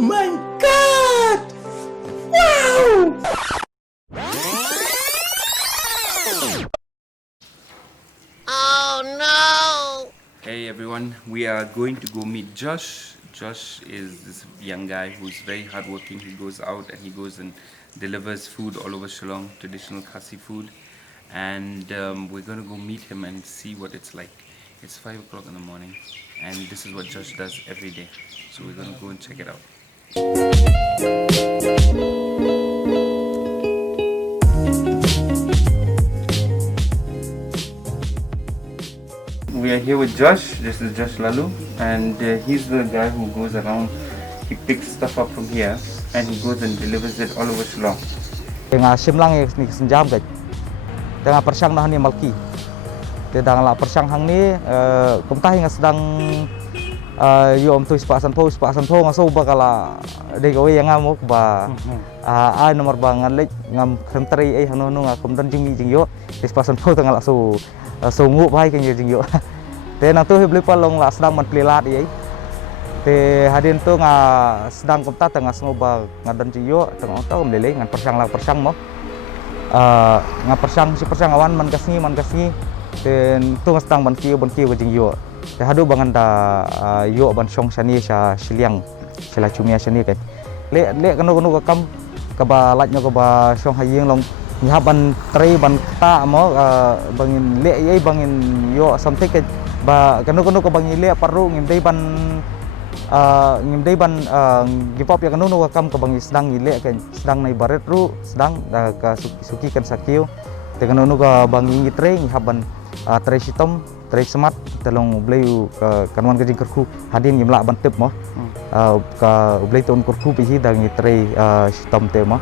my god! Wow! Oh no! Hey everyone, we are going to go meet Josh. Josh is this young guy who's very hardworking. He goes out and he goes and delivers food all over Shillong, traditional khasi food. And we're going to go meet him and see what it's like. It's 5 o'clock in the morning and this is what Josh does every day. So we're going to go and check it out. We are here with Josh. This is Josh Laloo, and he's the guy who goes around. He picks stuff up from here and he goes and delivers it all over Shillong. Tengah simlang ni senjam guys. Tengah persang dah ni malki. Tengah la persang hang ni kumtah yang sedang yo om tu sepasan po ngaso bakala de gawe yang ngamuk ba ai nomor bangan lek ngam kremtri ai hanu nu ngakum dan jing yo sepasan po tengah la so ngu bai ke jing yo. Te nang tu beli palong la sedang man pelilat ai. Te hadin tu sedang kumtah tengah ngoba ngadan jing yo tengah tau melele ngan persang mo. Persang awan man kasni dan tu sedang ban kiu ke jing yo. Te hadu bangan da yo ban song sani sha siliang sila cumia sani kan. Le kanu kam ka ba lat nyo ka ba song hayeng long nya ban tri ban ta mo bangin le ai bangin yo something ke ba kanu ka bangin le paru ngim dei ban gipop ya kanu kam ka bangin sedang ile kan sedang nai baret ru sedang ka suki kan sakiu te kanu ka bangin ngitre nyaban tre sitom tre semat telong bleu kanwan ka jingkerku hadin ngimla ban tip mo ka bleu ton kurku pi hi dang ngitre sitom te mo